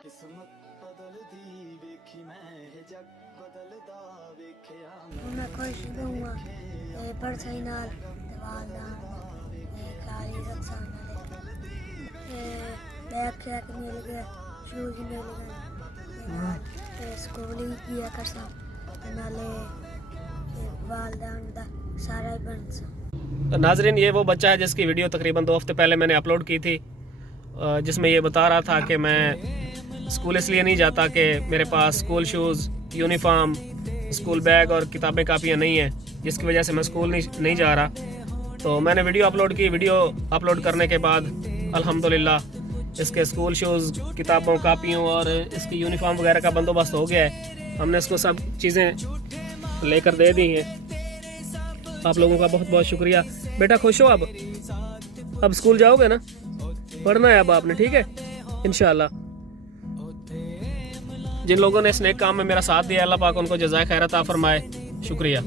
मैं खुश रहूँगा परछाई नाल काली रक्षा बैग शैग मिल गया, शूज मिल गए, स्कूल ही किया कर सकते नाले वालदान दा सारा ही बन सकता। नाजरीन, ये वो बच्चा है जिसकी वीडियो तकरीबन 2 हफ्ते पहले मैंने अपलोड की थी, जिसमें ये बता रहा था कि मैं स्कूल इसलिए नहीं जाता कि मेरे पास school shoes, uniform, school bag और किताबें कापियाँ नहीं हैं, जिसकी वजह से मैं स्कूल नहीं जा रहा। तो मैंने वीडियो अपलोड की। वीडियो अपलोड करने के बाद अल्हम्दुलिल्लाह इसके स्कूल शूज़, किताबों, कापियों और इसकी यूनिफॉर्म वगैरह का बंदोबस्त हो गया है। हमने इसको सब चीज़ें लेकर दे दी हैं। आप लोगों का बहुत बहुत शुक्रिया। बेटा खुश हो? अब स्कूल जाओगे ना? पढ़ना है अब आपने, ठीक है इंशाल्लाह। जिन लोगों ने इस नेक काम में मेरा साथ दिया, अल्लाह पाक उनको जज़ाए खैर अता फरमाए। शुक्रिया।